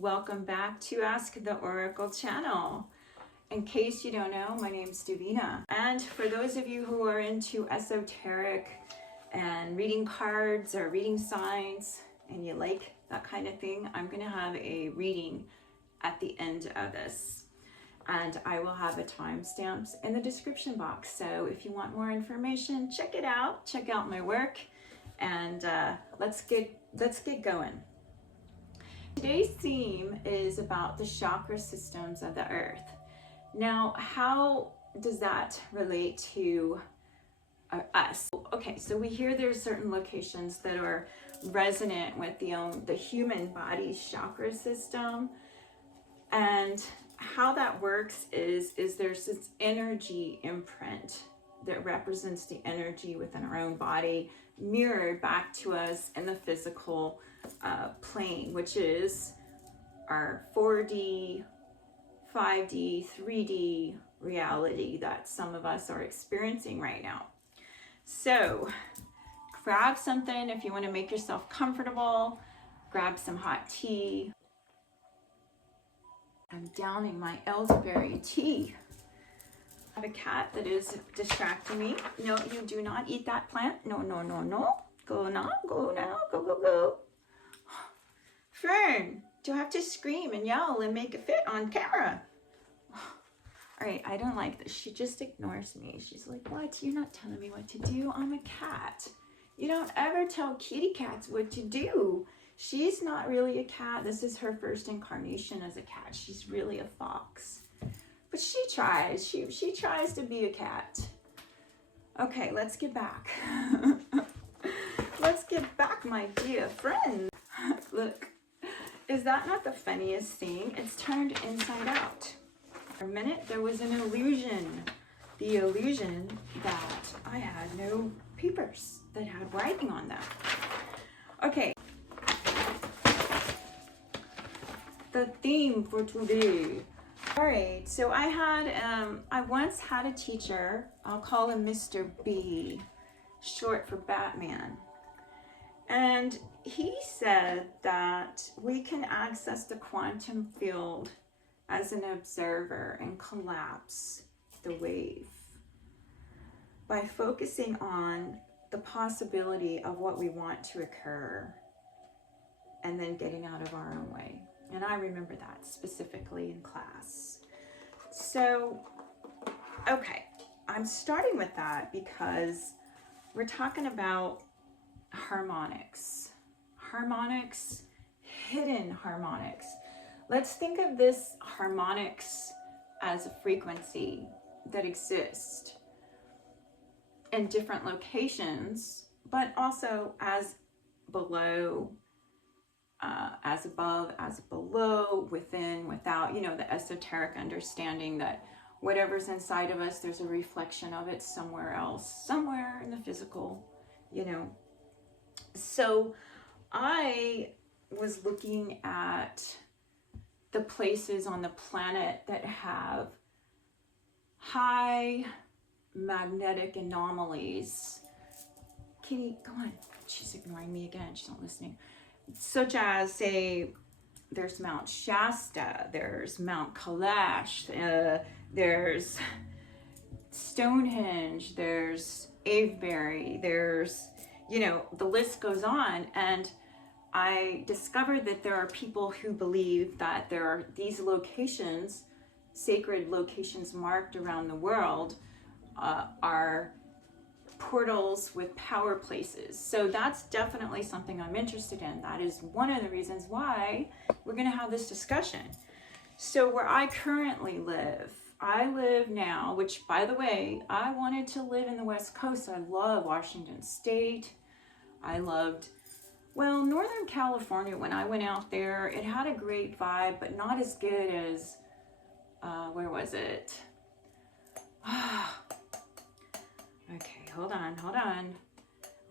Welcome back to Ask the Oracle channel. In case you don't know, my name's Davina. And for those of you who are into esoteric and reading cards or reading signs and you like that kind of thing, I'm going to have a reading at the end of this. And I will have a timestamps in the description box. So if you want more information, check it out. Check out my work, and let's get going. Today's theme is about the chakra systems of the earth. Now, how does that relate to us? Okay, so we hear there's certain locations that are resonant with the human body's chakra system, and how that works is there's this energy imprint that represents the energy within our own body mirrored back to us in the physical plane, which is our 4D, 5D, 3D reality that some of us are experiencing right now. So grab something if you want to make yourself comfortable. Grab some hot tea. I'm downing my elderberry tea. I have a cat that is distracting me. No, you do not eat that plant. No, no, no, no. Go now, go now, go, go, go. Fern, do I have to scream and yell and make it fit on camera? All right, I don't like this. She just ignores me. She's like, what? You're not telling me what to do. I'm a cat. You don't ever tell kitty cats what to do. She's not really a cat. This is her first incarnation as a cat. She's really a fox. But she tries. She tries to be a cat. Okay, let's get back. Let's get back, my dear friend. Look, is that not the funniest thing? It's turned inside out. For a minute, there was an illusion. The illusion that I had no papers that had writing on them. Okay. The theme for today. All right, so I once had a teacher, I'll call him Mr. B, short for Batman. And he said that we can access the quantum field as an observer and collapse the wave by focusing on the possibility of what we want to occur and then getting out of our own way. And I remember that specifically in class. So, okay, I'm starting with that because we're talking about harmonics. Harmonics, hidden harmonics. Let's think of this harmonics as a frequency that exists in different locations, but also as below, as above, as below, within, without, you know, the esoteric understanding that whatever's inside of us, there's a reflection of it somewhere else, somewhere in the physical, you know. So I was looking at the places on the planet that have high magnetic anomalies. Kitty, go on. She's ignoring me again. She's not listening. Such as, say, there's Mount Shasta, there's Mount Kailash, there's Stonehenge, there's Avebury, there's, you know, the list goes on. And I discovered that there are people who believe that there are these locations, sacred locations marked around the world, are portals with power places. So that's definitely something I'm interested in. That is one of the reasons why we're going to have this discussion. So where I currently live, I live now, which by the way, I wanted to live in the West Coast. I love Washington State. I loved, well, Northern California. When I went out there, it had a great vibe, but not as good as, where was it? Okay, hold on.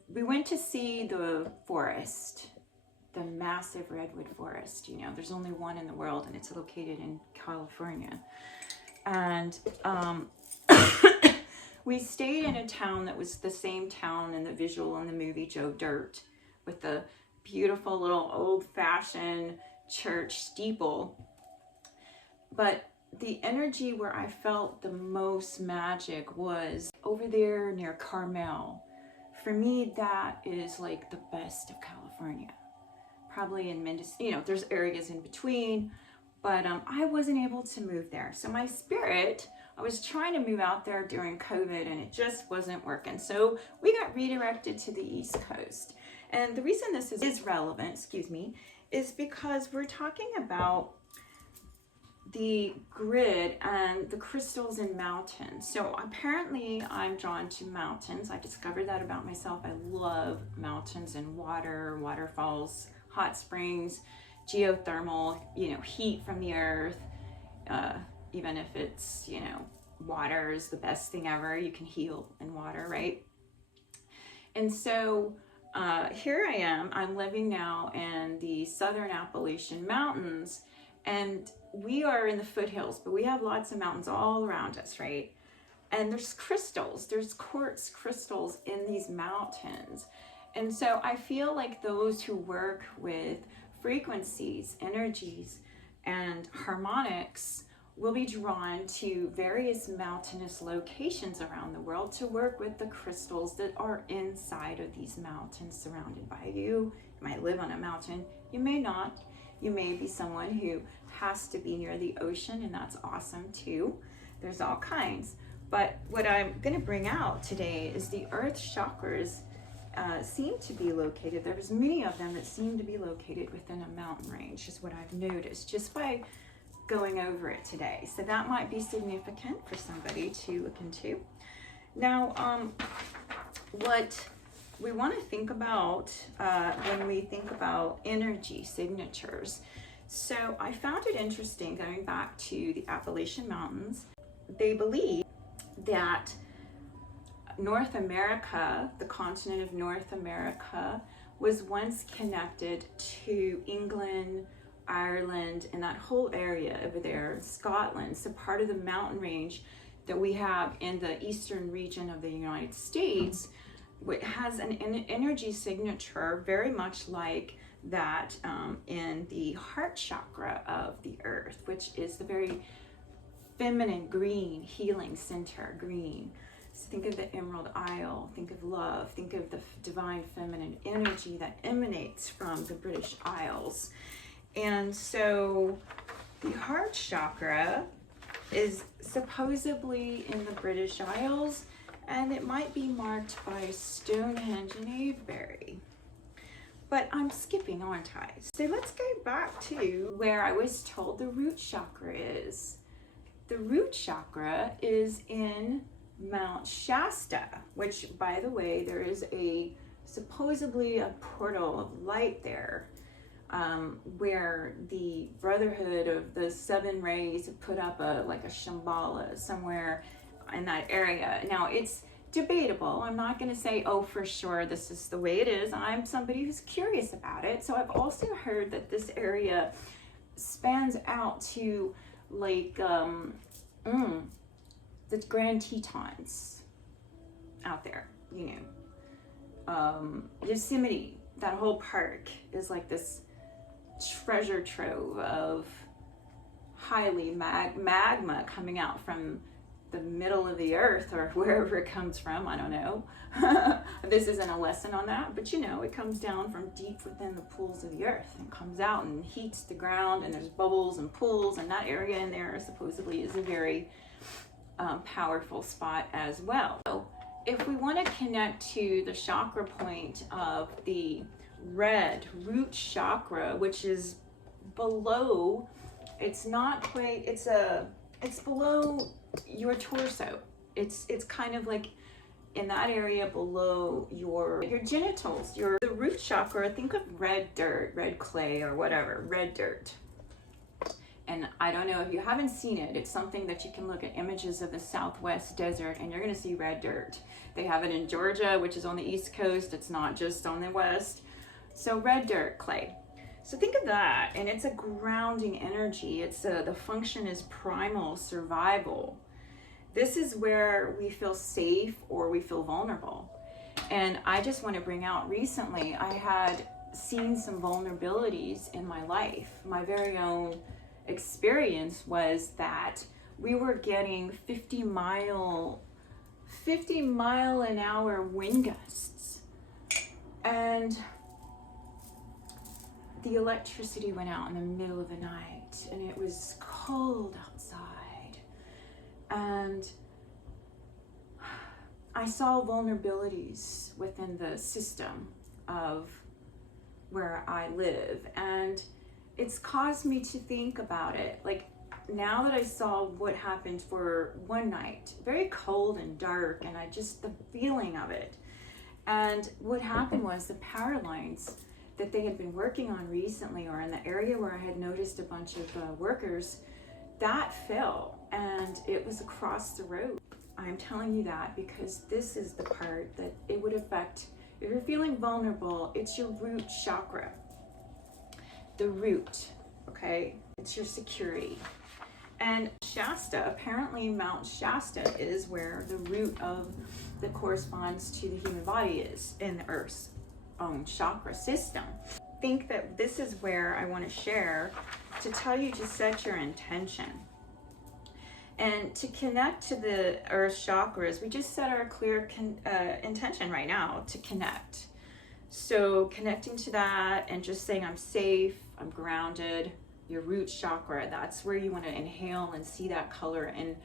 We went to see the forest, the massive redwood forest. You know, there's only one in the world, and it's located in California. And we stayed in a town that was the same town in the visual in the movie Joe Dirt, with the beautiful little old-fashioned church steeple. But the energy where I felt the most magic was over there near Carmel. For me, that is like the best of California. Probably in Mendocino, there's areas in between, but I wasn't able to move there. So my spirit, I was trying to move out there during COVID and it just wasn't working. So we got redirected to the East Coast. And the reason this is relevant, is because we're talking about the grid and the crystals in mountains. So apparently I'm drawn to mountains. I discovered that about myself. I love mountains and water, waterfalls, hot springs, geothermal, heat from the earth. Even if it's, water is the best thing ever. You can heal in water, right? And so here I am. I'm living now in the Southern Appalachian Mountains, and we are in the foothills, but we have lots of mountains all around us, right? And there's crystals, there's quartz crystals in these mountains. And so I feel like those who work with frequencies, energies, and harmonics will be drawn to various mountainous locations around the world to work with the crystals that are inside of these mountains surrounded by you. You might live on a mountain, you may not. You may be someone who has to be near the ocean, and that's awesome too. There's all kinds. But what I'm going to bring out today is the earth chakras seem to be located. There's many of them that seem to be located within a mountain range, is what I've noticed just by going over it today. So that might be significant for somebody to look into. Now, what we want to think about when we think about energy signatures. So I found it interesting going back to the Appalachian Mountains. They believe that North America, the continent of North America, was once connected to England, Ireland, and that whole area over there, Scotland. So part of the mountain range that we have in the eastern region of the United States, it has an energy signature very much like that in the heart chakra of the earth, which is the very feminine green, healing center green. So think of the Emerald Isle, think of love, think of the divine feminine energy that emanates from the British Isles. And so the heart chakra is supposedly in the British Isles, and it might be marked by Stonehenge and Avebury. But I'm skipping, aren't I? So let's go back to where I was told the root chakra is. The root chakra is in Mount Shasta, which, by the way, there is supposedly a portal of light there, where the Brotherhood of the Seven Rays put up a Shambhala somewhere in that area. Now, it's debatable. I'm not going to say, oh, for sure, this is the way it is. I'm somebody who's curious about it. So I've also heard that this area spans out to the Grand Tetons out there, Yosemite, that whole park is like this treasure trove of highly magma coming out from the middle of the earth or wherever it comes from. I don't know. This isn't a lesson on that, but it comes down from deep within the pools of the earth and comes out and heats the ground, and there's bubbles and pools, and that area in there supposedly is a very powerful spot as well. So if we want to connect to the chakra point of the red root chakra, which is below, it's below your torso. It's kind of like in that area below your genitals. The root chakra, think of red dirt, red clay, or whatever, red dirt. And I don't know if you haven't seen it, it's something that you can look at images of the Southwest desert and you're gonna see red dirt. They have it in Georgia, which is on the East Coast. It's not just on the West. So red dirt, clay. So think of that, and it's a grounding energy. The function is primal survival. This is where we feel safe or we feel vulnerable. And I just want to bring out, recently I had seen some vulnerabilities in my life. My very own experience was that we were getting 50 mile an hour wind gusts, and the electricity went out in the middle of the night, and it was cold outside, and I saw vulnerabilities within the system of where I live, and it's caused me to think about it. Like, now that I saw what happened for one night, very cold and dark, and the feeling of it. And what happened was the power lines that they had been working on recently, or in the area where I had noticed a bunch of workers, that fell, and it was across the road. I'm telling you that because this is the part that it would affect. If you're feeling vulnerable, it's your root chakra. The root, okay? It's your security. And Shasta, apparently Mount Shasta is where the root of that corresponds to the human body is in the Earth's own chakra system. I think that this is where I want to share to tell you to set your intention. And to connect to the Earth chakras, we just set our clear intention right now to connect. So connecting to that and just saying, I'm safe, I'm grounded, your root chakra, that's where you want to inhale and see that color and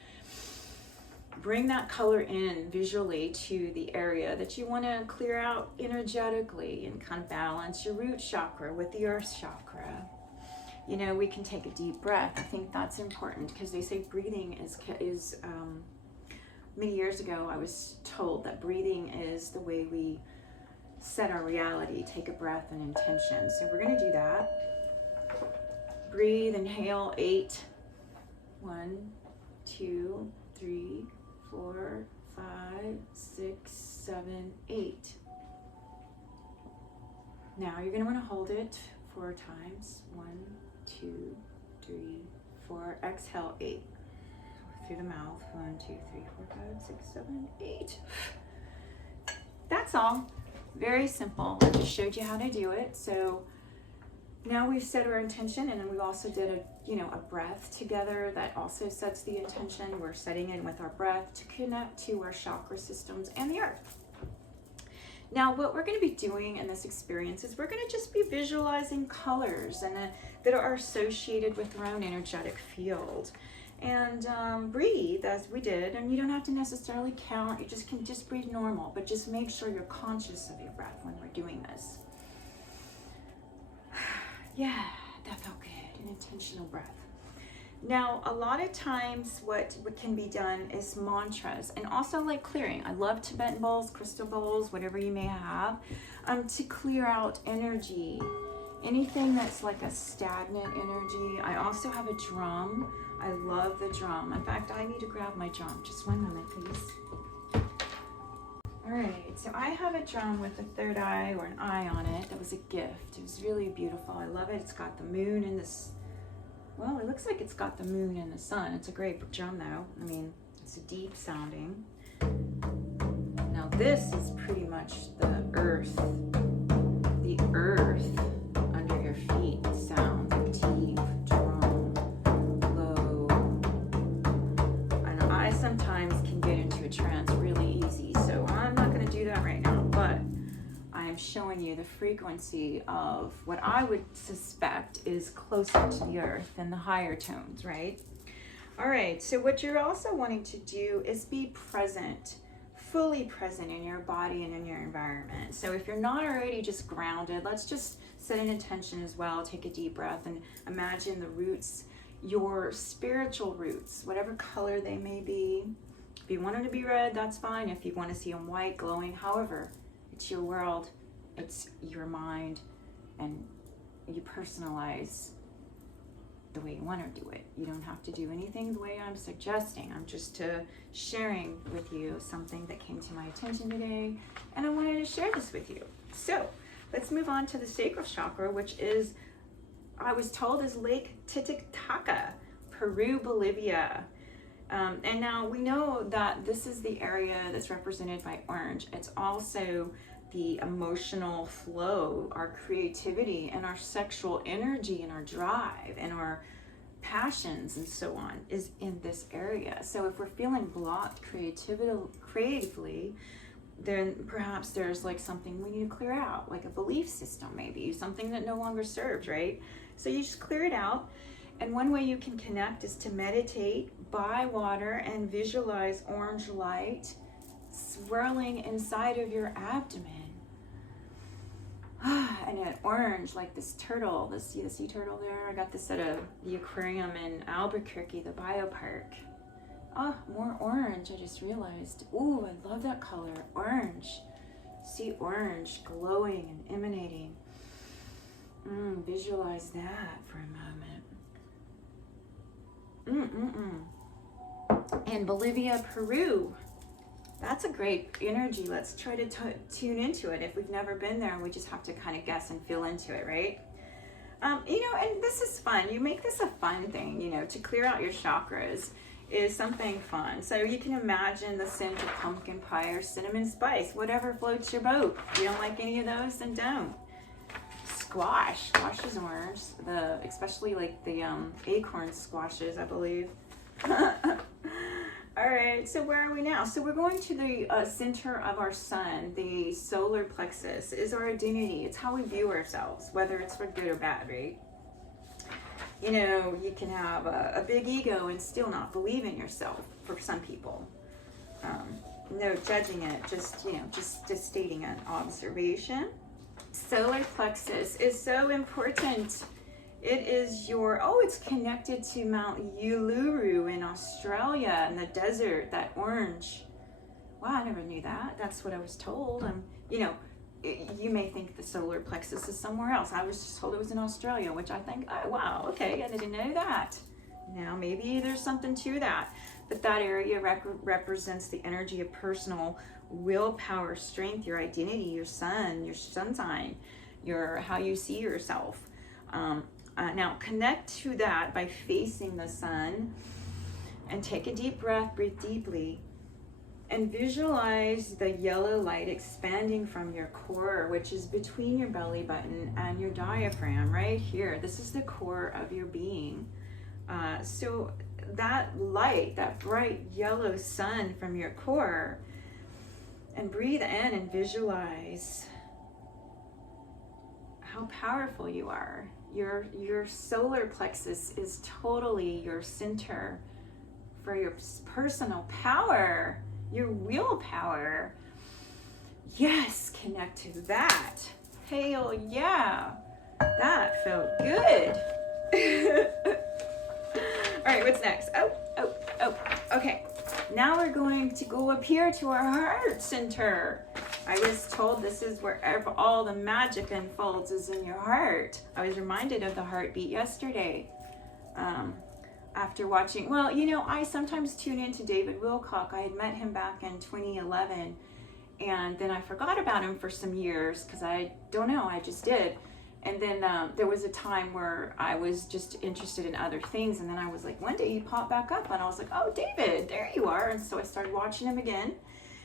bring that color in visually to the area that you want to clear out energetically, and kind of balance your root chakra with the Earth chakra. You know, we can take a deep breath. I think that's important because they say breathing is many years ago I was told that breathing is the way we set our reality. Take a breath and intention. So we're going to do that. Breathe, inhale, 8. 1, 2, 3, 4, 5, 6, 7, 8. Now you're going to want to hold it 4 times. 1, 2, 3, 4. Exhale, 8. Through the mouth. 1, 2, 3, 4, 5, 6, 7, 8. That's all. Very simple. I just showed you how to do it. So now we've set our intention, and then we also did a breath together that also sets the intention. We're setting in with our breath to connect to our chakra systems and the Earth. Now, what we're going to be doing in this experience is we're going to just be visualizing colors and that are associated with our own energetic field. And breathe as we did, and you don't have to necessarily count. You can just breathe normal, but just make sure you're conscious of your breath when we're doing this. Yeah, that felt good. An intentional breath. Now, a lot of times what can be done is mantras, and also like clearing. I love Tibetan bowls, crystal bowls, whatever you may have, to clear out energy. Anything that's like a stagnant energy. I also have a drum. I love the drum. In fact, I need to grab my drum. Just one moment, please. All right, so I have a drum with a third eye or an eye on it. That was a gift. It was really beautiful. I love it. It's got the moon and this. Well, it looks like it's got the moon and the sun. It's a great drum, though. I mean, it's deep sounding. Now, this is pretty much the earth under your feet sound, deep drum, low. And I sometimes can get into a trance really easy, so I'm not going to do that right now, but I'm showing you the frequency of what I would suspect is closer to the earth than the higher tones, right? All right, so what you're also wanting to do is be present, fully present in your body and in your environment. So if you're not already just grounded, let's just set an intention as well. Take a deep breath and imagine the roots, your spiritual roots, whatever color they may be. If you want them to be red, that's fine. If you want to see them white, glowing, however, it's your world, it's your mind, and you personalize the way you want to do it. You don't have to do anything the way I'm suggesting. I'm just sharing with you something that came to my attention today, and I wanted to share this with you. So let's move on to the sacral chakra, which is, I was told, is Lake Titicaca, Peru, Bolivia. And now we know that this is the area that's represented by orange. It's also the emotional flow, our creativity, and our sexual energy, and our drive, and our passions, and so on, is in this area. So if we're feeling blocked creatively, then perhaps there's like something we need to clear out, like a belief system, maybe something that no longer serves, right? So you just clear it out. And one way you can connect is to meditate by water and visualize orange light swirling inside of your abdomen. And an orange, like this turtle, see the sea turtle there? I got this at the aquarium in Albuquerque, the biopark. Oh, more orange, I just realized. Ooh, I love that color, orange. See orange glowing and emanating. Visualize that for a moment. And Bolivia, Peru. That's a great energy. Let's try to tune into it. If we've never been there, we just have to kind of guess and feel into it, right? You know, and this is fun. You make this a fun thing, you know, to clear out your chakras is something fun. So you can imagine the scent of pumpkin pie or cinnamon spice, whatever floats your boat. If you don't like any of those, then don't. Squash is orange, especially like the acorn squashes, I believe. All right, so where are we now? So we're going to the center of our sun. The solar plexus is our identity. It's how we view ourselves, whether it's for good or bad, right? You know, you can have a big ego and still not believe in yourself for some people. No judging it, just, you know, just stating an observation. Solar plexus is so important. It is it's connected to Mount Uluru in Australia in the desert, that orange. Wow, I never knew that. That's what I was told. You know, you may think the solar plexus is somewhere else. I was just told it was in Australia, which I think, oh, wow, okay, I didn't know that. Now, maybe there's something to that. But that area represents the energy of personal willpower, strength, your identity, your sun sign, how you see yourself. Now connect to that by facing the sun and take a deep breath, breathe deeply, and visualize the yellow light expanding from your core, which is between your belly button and your diaphragm right here. This is the core of your being. So that light, that bright yellow sun from your core, and breathe in and visualize how powerful you are. Your solar plexus is totally your center for your personal power, your willpower. Yes, connect to that. Hell yeah, that felt good. All right, what's next? Oh, okay. Now we're going to go up here to our heart center. I was told this is wherever all the magic unfolds, is in your heart. I was reminded of the heartbeat yesterday after watching. Well, you know, I sometimes tune into David Wilcock. I had met him back in 2011, and then I forgot about him for some years because I don't know, I just did. And then there was a time where I was just interested in other things, and then I was like, one day he popped back up, and I was like, oh, David, there you are. And so I started watching him again.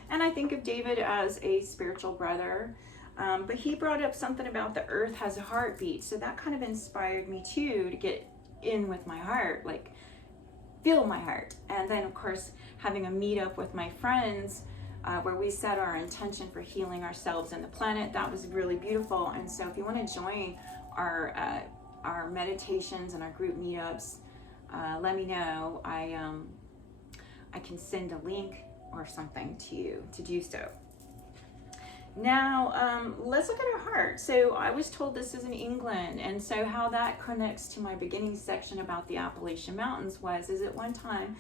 And I think of David as a spiritual brother, but he brought up something about the earth has a heartbeat. So that kind of inspired me too, to get in with my heart, like feel my heart. And then of course, having a meetup with my friends where we set our intention for healing ourselves and the planet, that was really beautiful. And so if you want to join our meditations and our group meetups, let me know. I can send a link or something to you to do so. Now, let's look at our heart. So I was told this is in England, and so how that connects to my beginning section about the Appalachian Mountains is at one time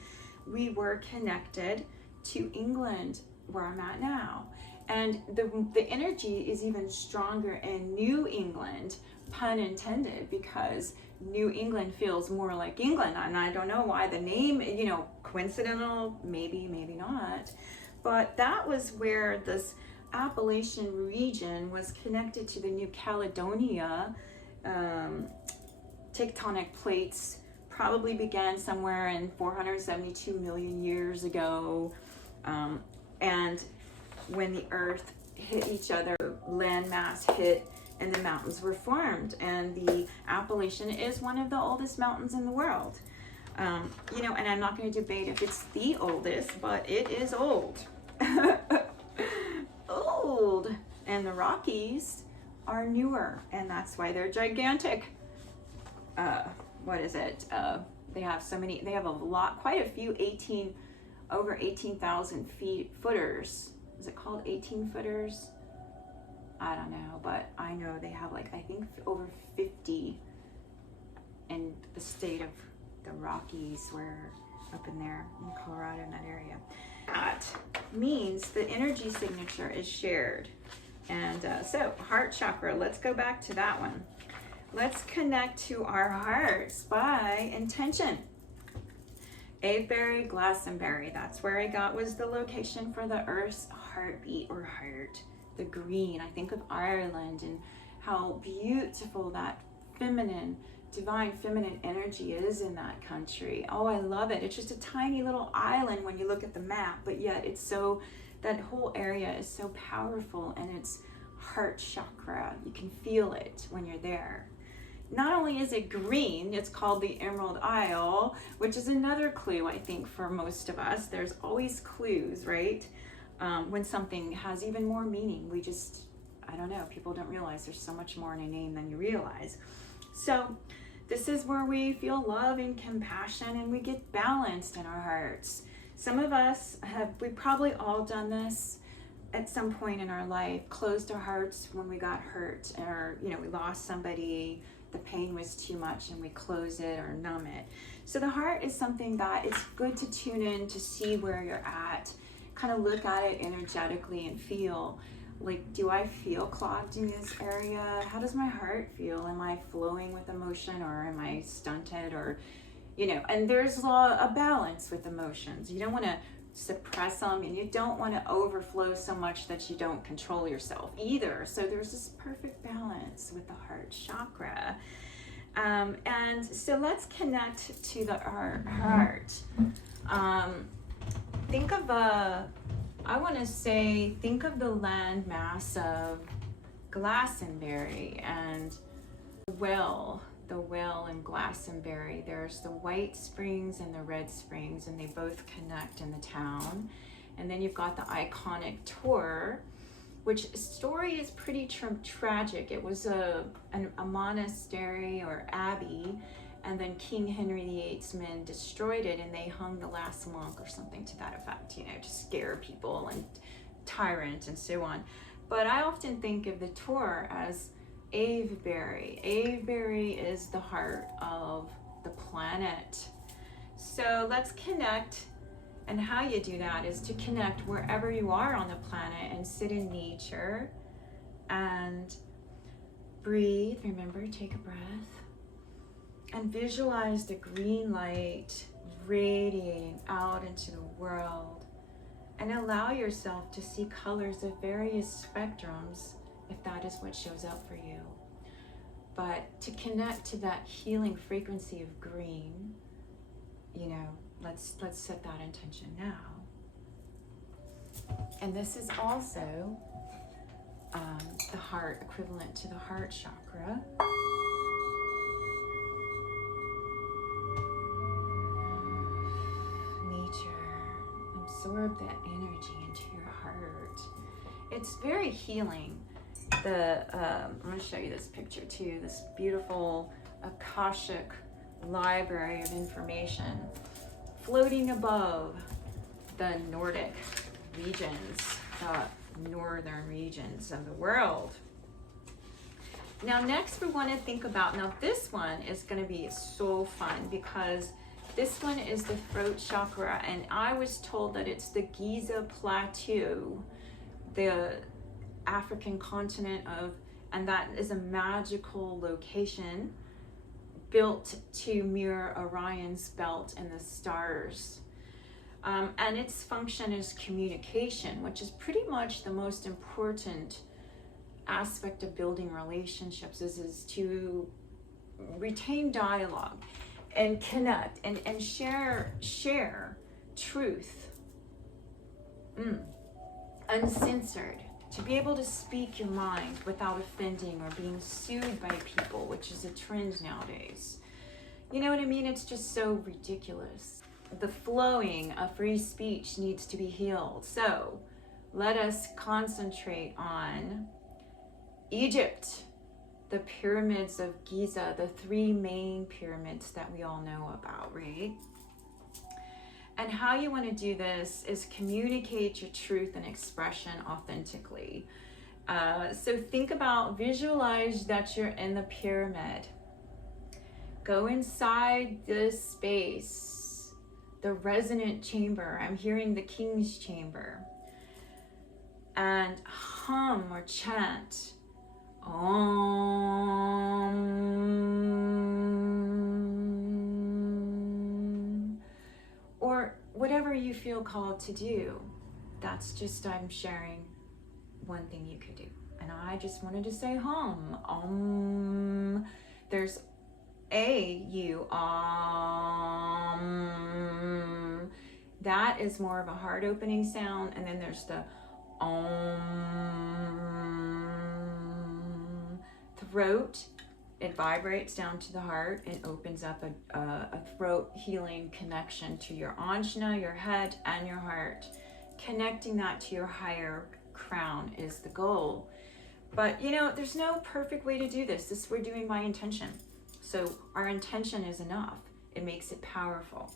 we were connected to England, where I'm at now. And the energy is even stronger in New England, pun intended, because New England feels more like England. And I don't know why the name, you know, coincidental, maybe not. But that was where this Appalachian region was connected to the New Caledonia. Tectonic plates probably began somewhere in 472 million years ago. And when the earth hit each other, landmass hit, and the mountains were formed. And the Appalachian is one of the oldest mountains in the world. You know, and I'm not going to debate if it's the oldest, but it is old. Old. And the Rockies are newer, and that's why they're gigantic. What is it? They have so many, they have a lot, quite a few over 18,000 footers. Is it called 18 footers? I don't know, but I know they have like, I think over 50 in the state of the Rockies, where up in there in Colorado, in that area. That means the energy signature is shared. And so heart chakra, let's go back to that one. Let's connect to our hearts by intention. Avebury, Glastonbury, that's where I got was the location for the Earth's heartbeat or heart. The green, I think of Ireland and how beautiful that feminine, divine feminine energy is in that country. Oh, I love it. It's just a tiny little island when you look at the map, but yet it's so, that whole area is so powerful, and it's heart chakra. You can feel it when you're there. Not only is it green, it's called the Emerald Isle, which is another clue, I think, for most of us. There's always clues, right? When something has even more meaning, we just, I don't know, people don't realize there's so much more in a name than you realize. So this is where we feel love and compassion, and we get balanced in our hearts. Some of us we've probably all done this at some point in our life, closed our hearts when we got hurt, or, you know, we lost somebody, the pain was too much, and we close it or numb it. So the heart is something that it's good to tune in to see where you're at, kind of look at it energetically and feel, like, do I feel clogged in this area? How does my heart feel? Am I flowing with emotion, or am I stunted? Or, you know, and there's a balance with emotions. You don't want to suppress them, and you don't want to overflow so much that you don't control yourself either. So there's this perfect balance with the heart chakra. And so let's connect to the heart. Think of think of the land mass of Glastonbury and the well in Glastonbury. There's the White Springs and the Red Springs, and they both connect in the town. And then you've got the iconic Tor, which story is pretty tragic. It was a monastery or abbey, and then King Henry VIII's men destroyed it, and they hung the last monk or something to that effect, you know, to scare people and tyrant and so on. But I often think of the Tor as Avebury. Avebury is the heart of the planet. So let's connect, and how you do that is to connect wherever you are on the planet and sit in nature and breathe. Remember, take a breath and visualize the green light radiating out into the world, and allow yourself to see colors of various spectrums if that is what shows up for you. But to connect to that healing frequency of green, you know, let's set that intention now. And this is also the heart, equivalent to the heart chakra. Nature, absorb that energy into your heart. It's very healing. I'm going to show you this picture too, this beautiful Akashic library of information floating above the Nordic regions, the northern regions of the world. Now next we want to think about, now this one is going to be so fun because this one is the throat chakra, and I was told that it's the Giza Plateau, the African continent and that is a magical location built to mirror Orion's belt and the stars. And its function is communication, which is pretty much the most important aspect of building relationships, is to retain dialogue and connect and share truth, uncensored to be able to speak your mind without offending or being sued by people, which is a trend nowadays. You know what I mean? It's just so ridiculous. The flowing of free speech needs to be healed. So let us concentrate on Egypt, the pyramids of Giza, the 3 main pyramids that we all know about, right? And how you want to do this is communicate your truth and expression authentically. So think about, visualize that you're in the pyramid. Go inside this space, the resonant chamber. I'm hearing the king's chamber. And hum or chant, Om, or whatever you feel called to do. That's just, I'm sharing one thing you could do. And I just wanted to say hum, Om. There's A-U, Om. That is more of a heart opening sound. And then there's the Om. Throat, it vibrates down to the heart. It opens up a throat healing connection to your ajna, your head, and your heart. Connecting that to your higher crown is the goal. But you know, there's no perfect way to do this. We're doing my intention. So our intention is enough. It makes it powerful.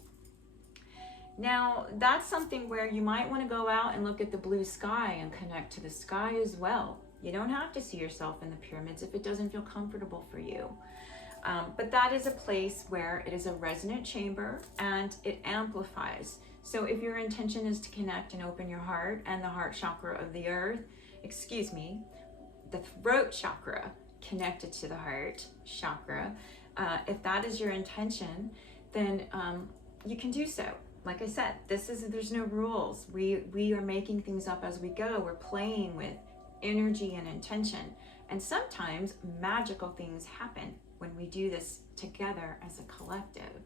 Now, that's something where you might want to go out and look at the blue sky and connect to the sky as well. You don't have to see yourself in the pyramids if it doesn't feel comfortable for you. But that is a place where it is a resonant chamber and it amplifies. So if your intention is to connect and open your heart and the heart chakra of the earth, the throat chakra connected to the heart chakra, if that is your intention, then you can do so. Like I said, there's no rules. We are making things up as we go. We're playing with energy and intention. And sometimes magical things happen when we do this together as a collective.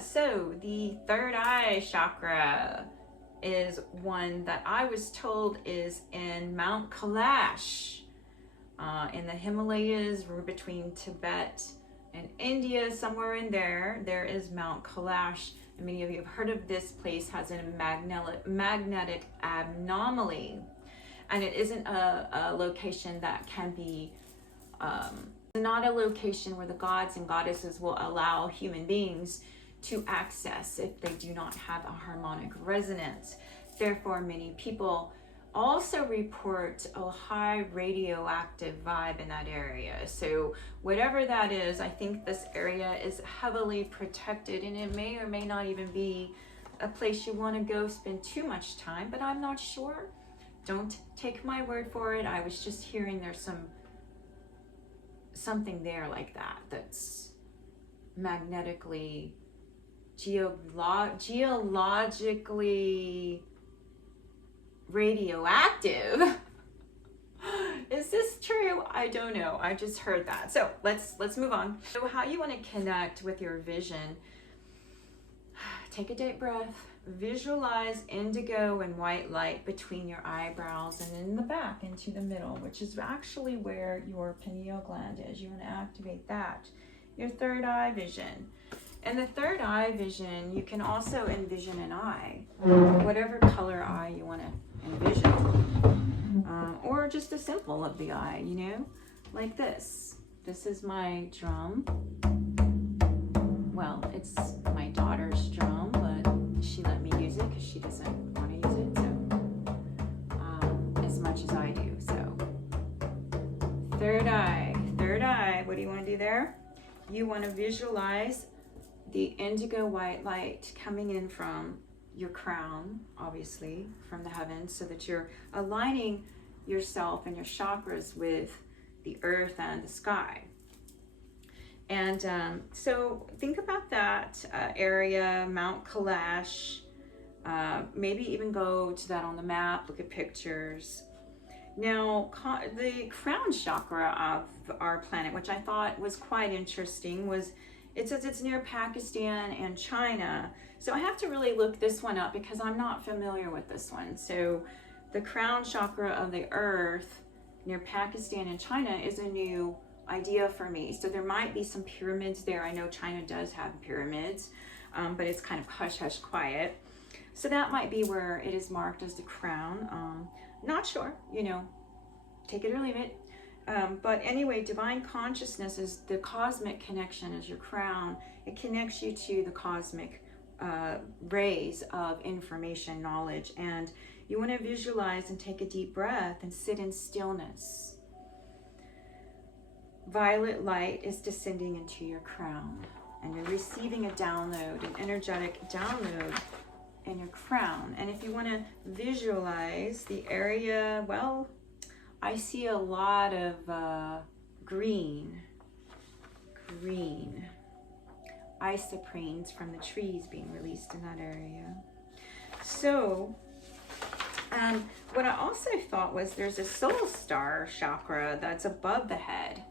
So the third eye chakra is one that I was told is in Mount Kailash, in the Himalayas, between Tibet and India, somewhere in there is Mount Kailash. And many of you have heard of this place. Has a magnetic anomaly. And it isn't a location that can be, not a location where the gods and goddesses will allow human beings to access if they do not have a harmonic resonance. Therefore, many people also report a high radioactive vibe in that area. So whatever that is, I think this area is heavily protected, and it may or may not even be a place you want to go spend too much time, but I'm not sure. Don't take my word for it. I was just hearing there's something there like that that's magnetically, geologically radioactive. Is this true? I don't know. I just heard that. So let's move on. So how you want to connect with your vision? Take a deep breath. Visualize indigo and white light between your eyebrows and in the back into the middle, which is actually where your pineal gland is. You want to activate that. Your third eye vision. And the third eye vision, you can also envision an eye, whatever color eye you want to envision, or just a symbol of the eye, you know, like this. This is my drum. Well, it's my daughter's drum, but she let me use it because she doesn't want to use it, so as much as I do. So third eye, what do you want to do there? You want to visualize the indigo white light coming in from your crown, obviously from the heavens, so that you're aligning yourself and your chakras with the earth and the sky. And so think about that area, Mount Kailash. Maybe even go to that on the map, look at pictures. Now, the crown chakra of our planet, which I thought was quite interesting, it says it's near Pakistan and China. So I have to really look this one up because I'm not familiar with this one. So the crown chakra of the earth near Pakistan and China is a new idea for me. So there might be some pyramids there. I know China does have pyramids, but it's kind of hush hush quiet. So that might be where it is marked as the crown. Not sure, you know, take it or leave it. But anyway, divine consciousness is the cosmic connection as your crown. It connects you to the cosmic rays of information, knowledge, and you want to visualize and take a deep breath and sit in stillness. Violet light is descending into your crown, and you're receiving a download, an energetic download in your crown. And if you want to visualize the area, well, I see a lot of green isoprenes from the trees being released in that area. So what I also thought was there's a soul star chakra that's above the head,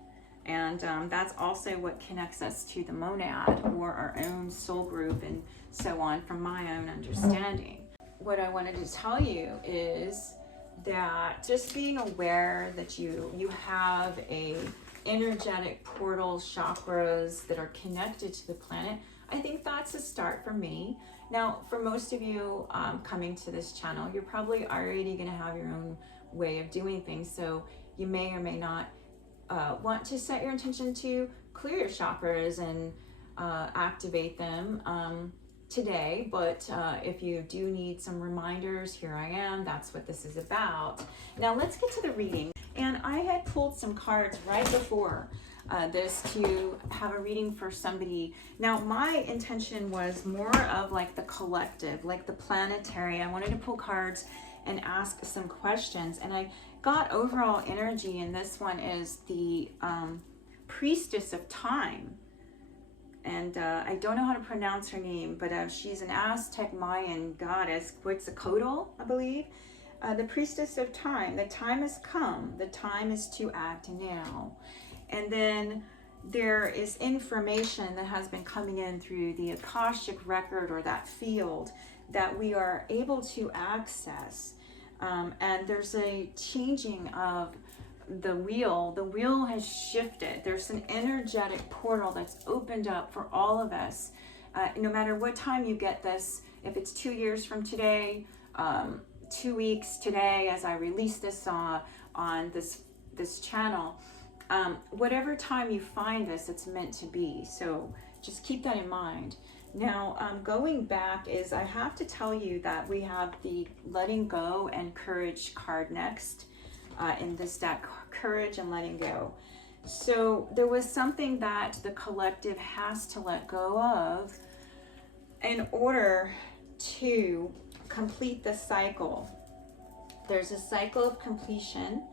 and that's also what connects us to the monad or our own soul group and so on, from my own understanding. What I wanted to tell you is that just being aware that you have a energetic portal chakras that are connected to the planet, I think that's a start for me. Now, for most of you coming to this channel, you're probably already going to have your own way of doing things, so you may or may not want to set your intention to clear your chakras and activate them today, but if you do need some reminders, here I am. That's what this is about. Now let's get to the reading. And I had pulled some cards right before this to have a reading for somebody. Now my intention was more of like the collective, like the planetary. I wanted to pull cards and ask some questions, and I got overall energy, and this one is the priestess of time. And I don't know how to pronounce her name, but she's an Aztec Mayan goddess, Quetzalcoatl, I believe. The priestess of time. The time has come. The time is to act now. And then there is information that has been coming in through the Akashic record, or that field, that we are able to access. And there's a changing of the wheel. The wheel has shifted. There's an energetic portal that's opened up for all of us. No matter what time you get this, if it's 2 years from today, 2 weeks today, as I release this on this channel, whatever time you find this, it's meant to be. So just keep that in mind. Now, going back is, I have to tell you that we have the letting go and courage card next. In this deck, courage and letting go. So there was something that the collective has to let go of in order to complete the cycle. There's a cycle of completion,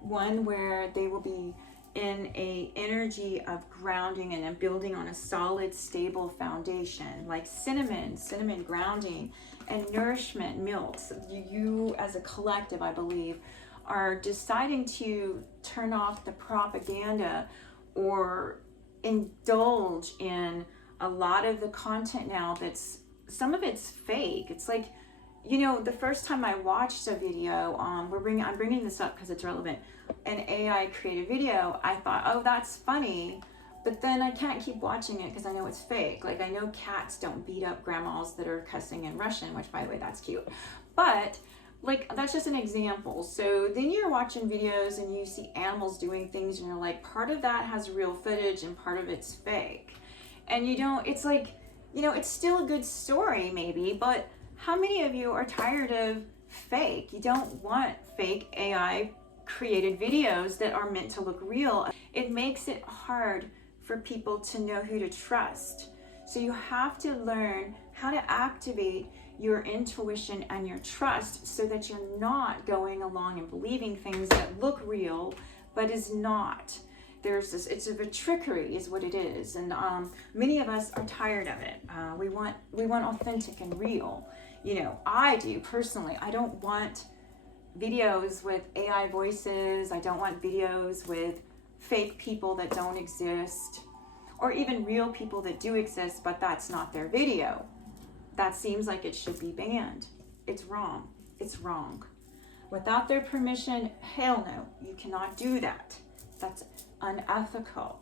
one where they will be in a energy of grounding and building on a solid, stable foundation, like cinnamon grounding, and nourishment, milks. You as a collective, I believe, are deciding to turn off the propaganda or indulge in a lot of the content now that's, some of it's fake. It's like, you know, the first time I watched a video, I'm bringing this up because it's relevant, an AI created video, I thought, oh, that's funny, but then I can't keep watching it because I know it's fake. Like, I know cats don't beat up grandmas that are cussing in Russian, which, by the way, that's cute. But like, that's just an example. So then you're watching videos and you see animals doing things and you're like, part of that has real footage and part of it's fake. And you don't, it's like, you know, it's still a good story maybe, but how many of you are tired of fake? You don't want fake AI created videos that are meant to look real. It makes it hard for people to know who to trust. So you have to learn how to activate your intuition and your trust so that you're not going along and believing things that look real but is not. There's this, it's a trickery is what it is, and many of us are tired of it. We want authentic and real. You know, I do personally. I don't want videos with AI voices. I don't want videos with fake people that don't exist, or even real people that do exist but that's not their video. That seems like it should be banned. It's wrong. It's wrong. Without their permission, hell no, you cannot do that. That's unethical.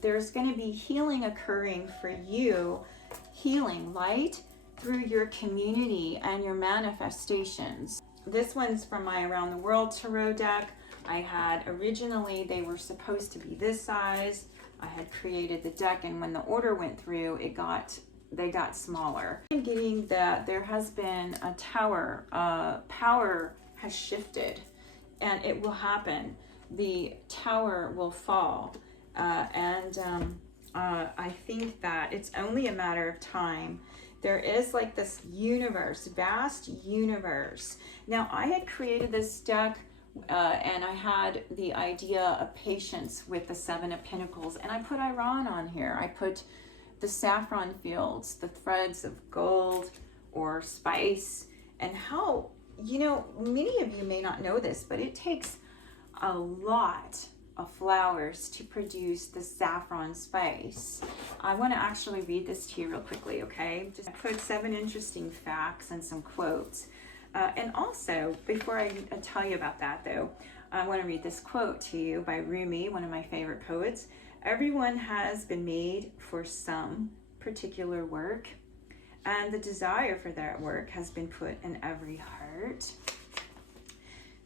There's going to be healing occurring for you, healing light through your community and your manifestations. This one's from my Around the World Tarot deck. I had originally, they were supposed to be this size. I had created the deck, and when the order went through, they got smaller. I'm getting that there has been a tower, power has shifted, and it will happen. The tower will fall, and I think that it's only a matter of time. There is like this universe, vast universe. Now, I had created this deck and I had the idea of patience with the Seven of Pentacles, and I put Iran on here. I put the saffron fields, the threads of gold or spice, and how, you know, many of you may not know this, but it takes a lot of flowers to produce the saffron spice. I want to actually read this to you real quickly, okay? Just put 7 interesting facts and some quotes. And also, before I tell you about that though, I want to read this quote to you by Rumi, one of my favorite poets. Everyone has been made for some particular work, and the desire for that work has been put in every heart.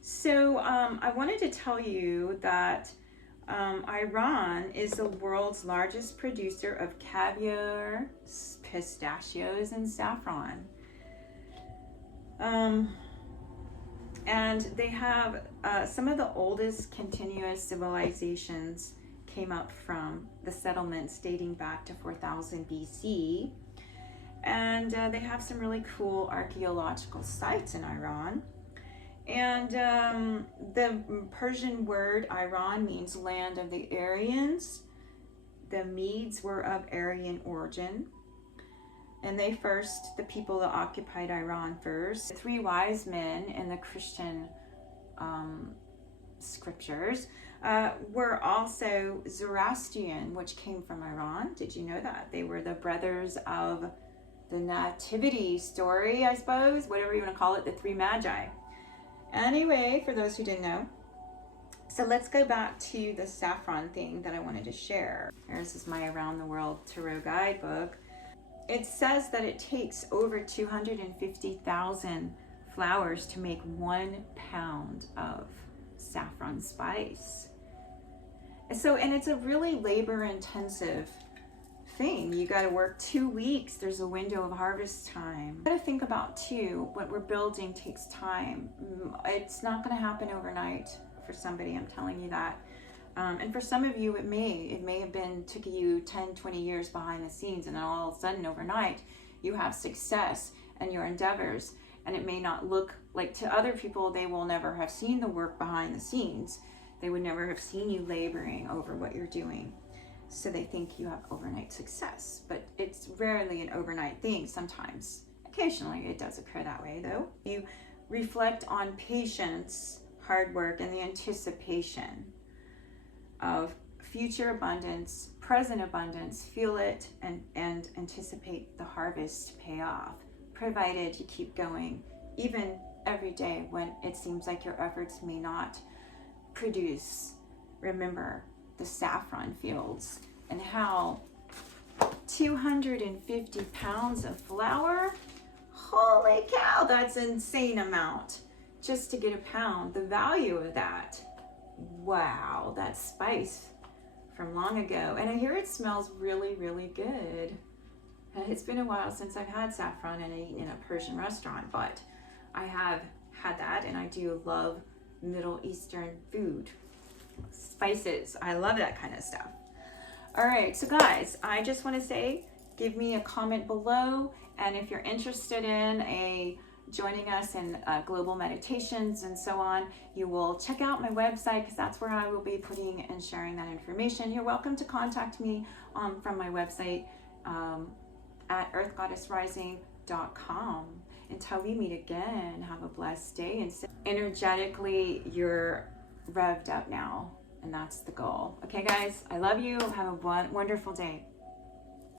So I wanted to tell you that Iran is the world's largest producer of caviar, pistachios, and saffron. And they have some of the oldest continuous civilizations came up from the settlements dating back to 4000 BC. And they have some really cool archaeological sites in Iran. And the Persian word Iran means land of the Aryans. The Medes were of Aryan origin. And the people that occupied Iran first. The 3 wise men in the Christian scriptures were also Zoroastrian, which came from Iran. Did you know that? They were the brothers of the nativity story, I suppose, whatever you want to call it, the 3 magi. Anyway, for those who didn't know, so let's go back to the saffron thing that I wanted to share. This is my Around the World Tarot guidebook. It says that it takes over 250,000 flowers to make 1 pound of saffron spice. So, and it's a really labor-intensive thing. You got to work 2 weeks. There's a window of harvest time. You got to think about too, what we're building takes time. It's not going to happen overnight for somebody, I'm telling you that. And for some of you, it may have took you 10, 20 years behind the scenes, and then all of a sudden overnight you have success in your endeavors. And it may not look like, to other people, they will never have seen the work behind the scenes. They would never have seen you laboring over what you're doing. So they think you have overnight success, but it's rarely an overnight thing. Sometimes, occasionally it does occur that way though. You reflect on patience, hard work, and the anticipation of future abundance, present abundance, feel it, and anticipate the harvest to pay off, provided you keep going, even every day when it seems like your efforts may not produce. Remember the saffron fields and how 250 pounds of flour, holy cow, that's an insane amount just to get a pound. The value of that, wow, that spice from long ago. And I hear it smells really, really good. It's been a while since I've had saffron and eaten in a Persian restaurant, but I have had that, and I do love Middle Eastern food. Spices, I love that kind of stuff. All right, so guys, I just want to say, give me a comment below, and if you're interested in joining us in global meditations and so on, you will check out my website, because that's where I will be putting and sharing that information. You're welcome to contact me from my website at earthgoddessrising.com. Until we meet again, have a blessed day. And energetically, you're revved up now, and that's the goal. Okay guys, I love you. Have a wonderful day.